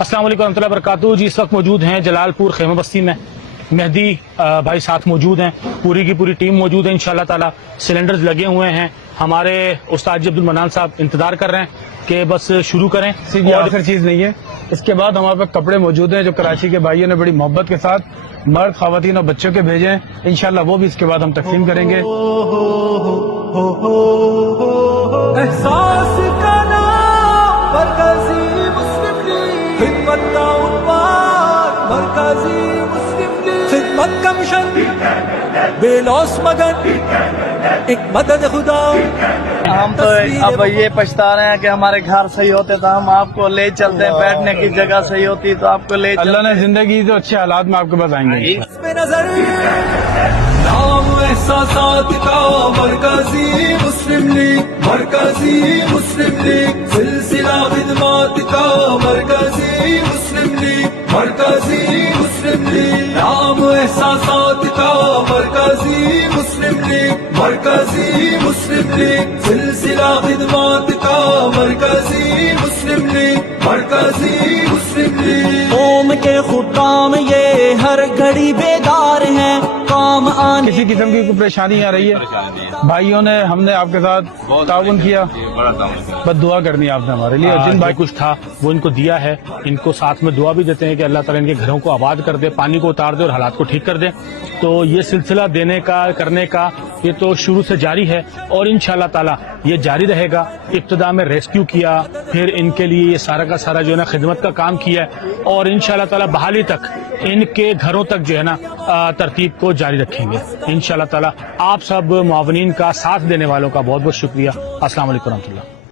السلام علیکم ورحمۃ اللہ وبرکاتہ جی، اس وقت موجود ہیں جلال پور خیمہ بستی میں. مہدی بھائی ساتھ موجود ہیں، پوری کی پوری ٹیم موجود ہے. انشاءاللہ تعالی سلنڈرز لگے ہوئے ہیں. ہمارے استاد جی عبد المنان صاحب انتظار کر رہے ہیں کہ بس شروع کریں. یہ آخر چیز نہیں ہے، اس کے بعد ہمارے پاس کپڑے موجود ہیں جو کراچی کے بھائیوں نے بڑی محبت کے ساتھ مرد، خواتین اور بچوں کے بھیجے ہیں. انشاءاللہ وہ بھی اس کے بعد ہم تقسیم کریں گے. احساس کا نام مرکزی مسلم لیگ، خدمت کا عنوان مرکزی مسلم لیگ، خدمت کا مشن بے لوس مگن، ایک مدد خدا. ہم تو اب یہ پچھتا رہے ہیں کہ ہمارے گھر صحیح ہوتے تو ہم آپ کو لے چلتے ہیں، بیٹھنے کی جگہ صحیح ہوتی تو آپ کو لے چلتے. اللہ نے زندگی تو اچھے حالات میں آپ کے پاس آئیں گے. اس پہ نظر نام احساسات کا مرکزی مسلم لیگ، مرکزی مسلم لیگ، سلسلہ خدمات کا مرکزی مسلم لیگ، مرکزی مسلم لیگ، نام احساسات کا مرکزی مسلم لیگ، مرکزی مسلم لیگ، سلسلہ خدمات کا مرکزی مسلم لیگ، مرکزی مسلم لیگ. قوم کے خدام یہ ہر گھڑی بیدار ہیں، کام آنے کسی قسم کی کوئی پریشانی آ رہی ہے بھائیوں نے، ہم نے آپ کے ساتھ تعاون کیا، بس دعا کرنی ہے آپ نے ہمارے لیے. جن بھائی کچھ تھا وہ ان کو دیا ہے، ان کو ساتھ میں دعا بھی دیتے ہیں کہ اللہ تعالیٰ ان کے گھروں کو آباد کر دے، پانی کو اتار دے اور حالات کو ٹھیک کر دے. تو یہ سلسلہ دینے کا، کرنے کا، یہ تو شروع سے جاری ہے اور انشاءاللہ تعالیٰ یہ جاری رہے گا. ابتدا میں ریسکیو کیا، پھر ان کے لیے یہ سارا کا سارا جو ہے نا خدمت کا کام کیا ہے اور انشاءاللہ تعالیٰ بحالی تک ان کے گھروں تک جو ہے نا ترتیب کو جاری رکھیں گے انشاءاللہ تعالیٰ. آپ سب معاونین کا، ساتھ دینے والوں کا بہت بہت شکریہ. السلام علیکم ورحمۃ اللہ.